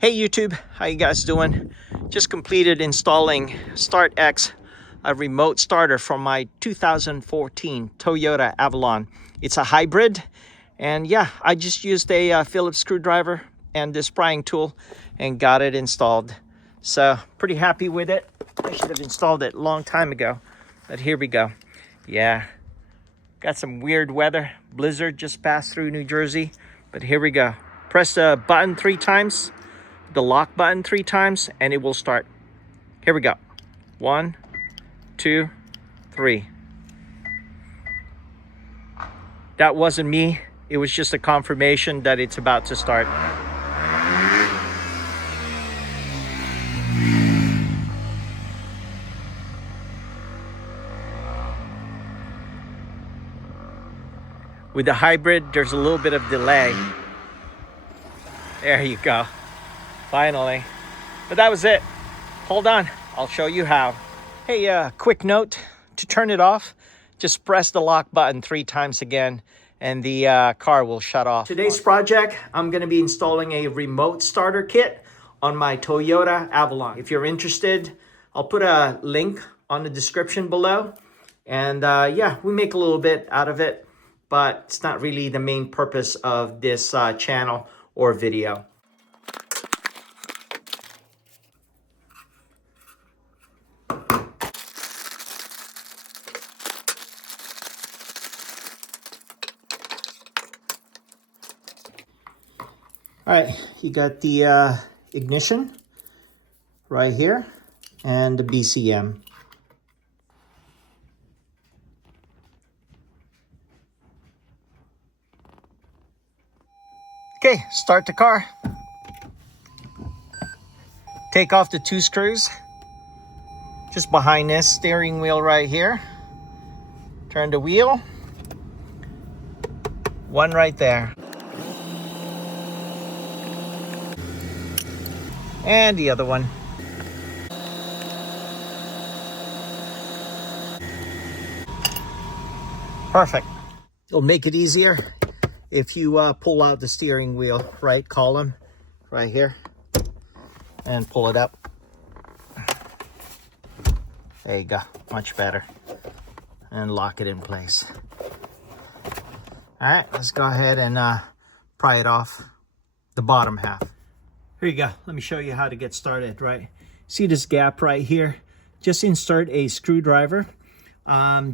Hey YouTube, how you guys doing? Just completed installing StartX, a remote starter from my 2014 Toyota Avalon. It's a hybrid, and yeah, I just used a Phillips screwdriver and this prying tool and got it installed. So pretty happy with it. I should have installed it a long time ago, but here we go. Yeah, got some weird weather. Blizzard just passed through New Jersey, but here we go. Press the button 3 times. The lock button 3 times and it will start. Here we go. 1, 2, 3. That wasn't me. It was just a confirmation that it's about to start. With the hybrid, there's a little bit of delay. There you go. Finally. But that was it. Hold on, I'll show you how. Hey, quick note, to turn it off, just press the lock button 3 times again and the car will shut off. Today's project, I'm gonna be installing a remote starter kit on my Toyota Avalon. If you're interested, I'll put a link on the description below. And yeah, we make a little bit out of it, but it's not really the main purpose of this channel or video. All right, you got the ignition right here and the BCM. Okay, start the car. Take off the 2 screws just behind this steering wheel right here. Turn the wheel. 1 right there. And the other one. Perfect. It'll make it easier if you pull out the steering wheel right column right here and pull it up. There you go, much better. And lock it in place. All right, let's go ahead and pry it off the bottom half. Here you go. Let me show you how to get started, right? See this gap right here? Just insert a screwdriver,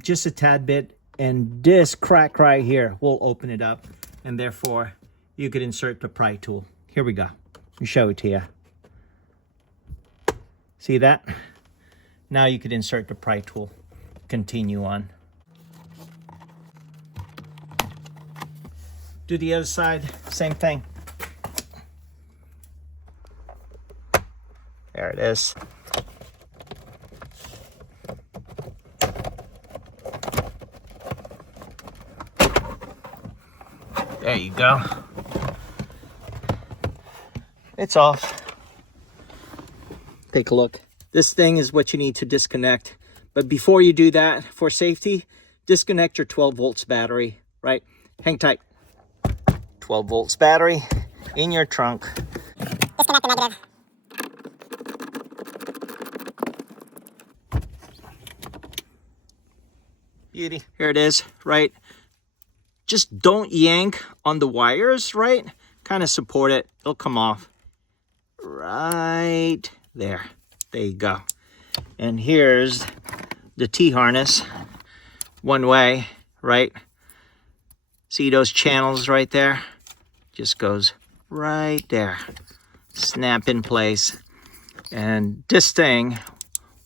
just a tad bit, and this crack right here will open it up, and therefore you could insert the pry tool. Here we go. Let me show it to you. See that? Now you could insert the pry tool. Continue on. Do the other side, same thing. There it is. There you go. It's off. Take a look. This thing is what you need to disconnect. But before you do that, for safety, disconnect your 12 volts battery, right? Hang tight. 12 volts battery in your trunk. Disconnect the negative. Beauty. Here it is, right? Just don't yank on the wires, right? Kind of support it. It'll come off. Right there. There you go. And here's the T-harness. One way, right? See those channels right there? Just goes right there. Snap in place. And this thing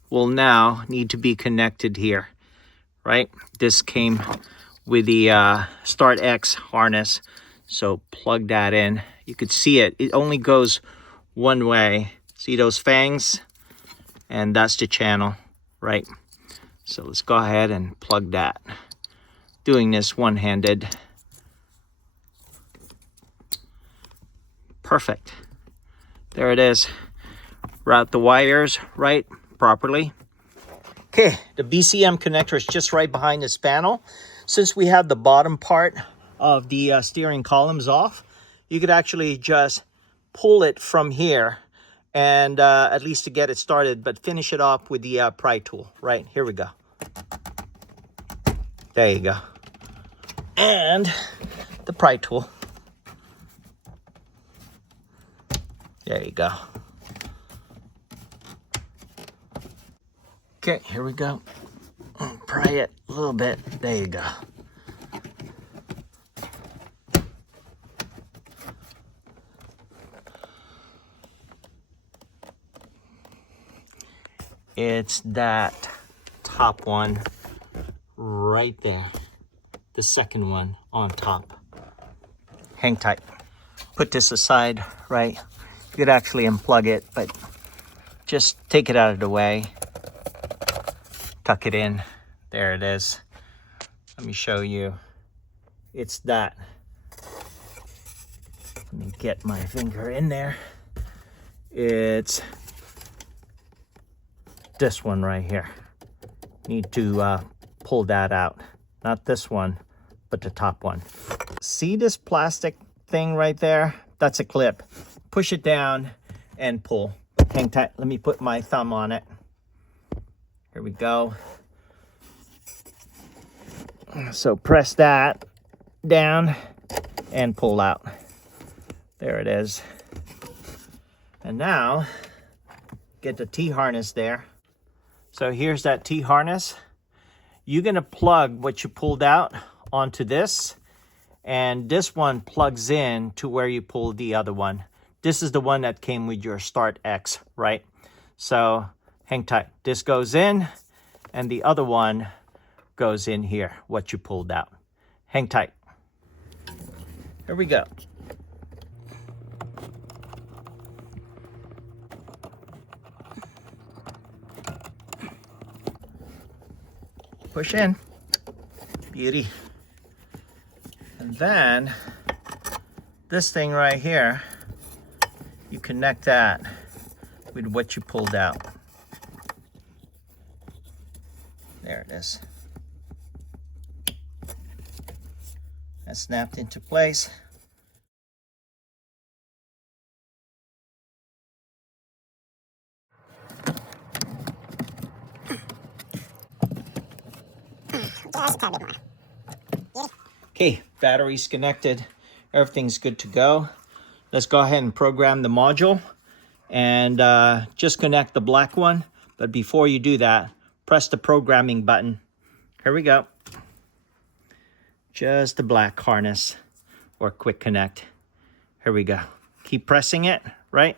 will now need to be connected here. Right? This came with the StartX harness. So plug that in. You could see it. It only goes one way. See those fangs? And that's the channel, right? So let's go ahead and plug that. Doing this one-handed. Perfect. There it is. Route the wires right properly. Okay, the BCM connector is just right behind this panel. Since we have the bottom part of the steering columns off, you could actually just pull it from here and at least to get it started, but finish it off with the pry tool. Right, here we go. There you go. And the pry tool. There you go. Okay, here we go. Pry it a little bit. There you go. It's that top one right there. The second one on top. Hang tight. Put this aside, right? You could actually unplug it, but just take it out of the way. Tuck it in. There it is. Let me show you. It's that. Let me get my finger in there. It's this one right here. Need to pull that out. Not this one, but the top one. See this plastic thing right there? That's a clip. Push it down and pull. Hang tight. Let me put my thumb on it. Here we go. So press that down and pull out. There it is. And now get the T-harness there. So here's that T-harness. You're gonna plug what you pulled out onto this, and this one plugs in to where you pulled the other one. This is the one that came with your Start X, right? So hang tight. This goes in, and the other one goes in here, what you pulled out. Hang tight. Here we go. Push in. Beauty. And then this thing right here, you connect that with what you pulled out. There it is. That's snapped into place. Okay, battery's connected. Everything's good to go. Let's go ahead and program the module and just connect the black one. But before you do that, press the programming button. Here we go. Just the black harness or quick connect. Here we go. Keep pressing it, right?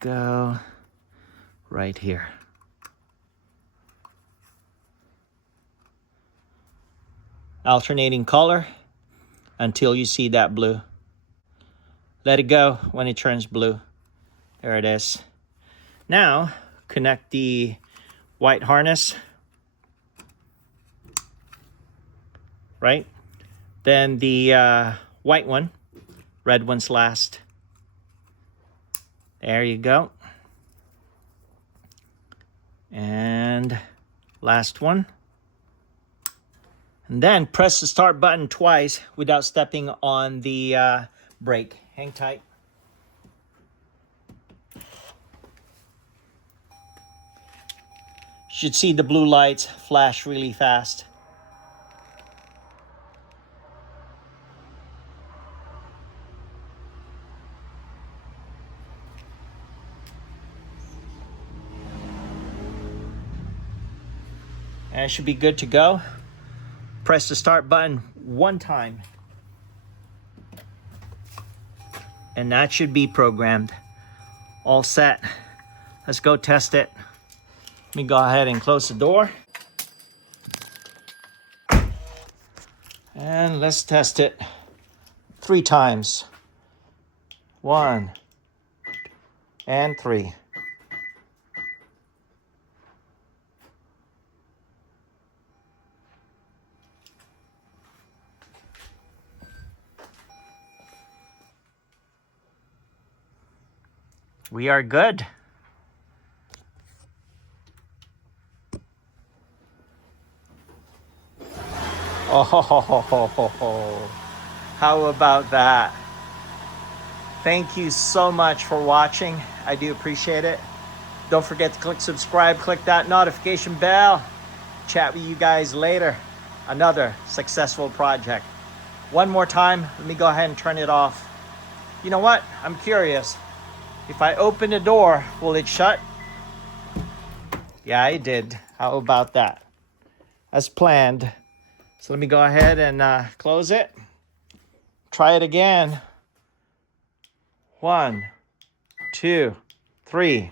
Go right here. Alternating color until you see that blue. Let it go when it turns blue. There it is. Now connect the white harness, right? Then the white one, red one's last. There you go. And last one. And then press the start button twice without stepping on the brake. Hang tight. Should see the blue lights flash really fast. And it should be good to go. Press the start button one time. And that should be programmed. All set. Let's go test it. Let me go ahead and close the door. And let's test it 3 times. 1 and 3. We are good. Oh, how about that? Thank you so much for watching. I do appreciate it. Don't forget to click subscribe, click that notification bell. Chat with you guys later. Another successful project. One more time, let me go ahead and turn it off. You know what? I'm curious. If I open the door, will it shut? Yeah, it did. How about that? As planned. So let me go ahead and close it. Try it again. 1, 2, 3.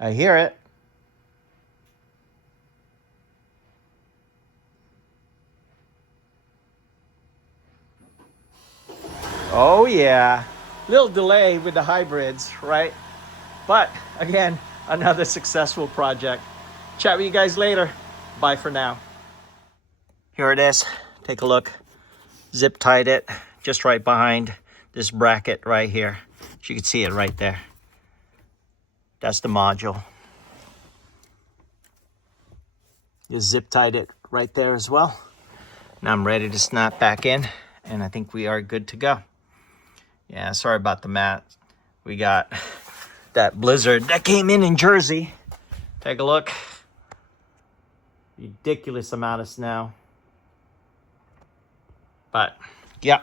I hear it. Oh yeah. Little delay with the hybrids, right? But again, another successful project. Chat with you guys later. Bye for now. Here it is. Take a look. Zip tied it just right behind this bracket right here. So you can see it right there. That's the module. Just zip tied it right there as well. Now I'm ready to snap back in, and I think we are good to go. Yeah, sorry about the mat. We got that blizzard that came in Jersey. Take a look. Ridiculous amount of snow. But yeah,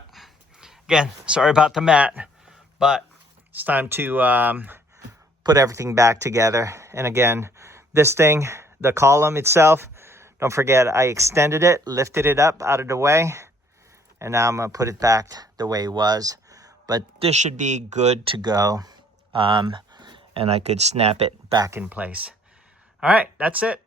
again, sorry about the mat, but it's time to put everything back together. And again, this thing, the column itself, don't forget I extended it, lifted it up out of the way, and now I'm gonna put it back the way it was. But this should be good to go, and I could snap it back in place. All right, that's it.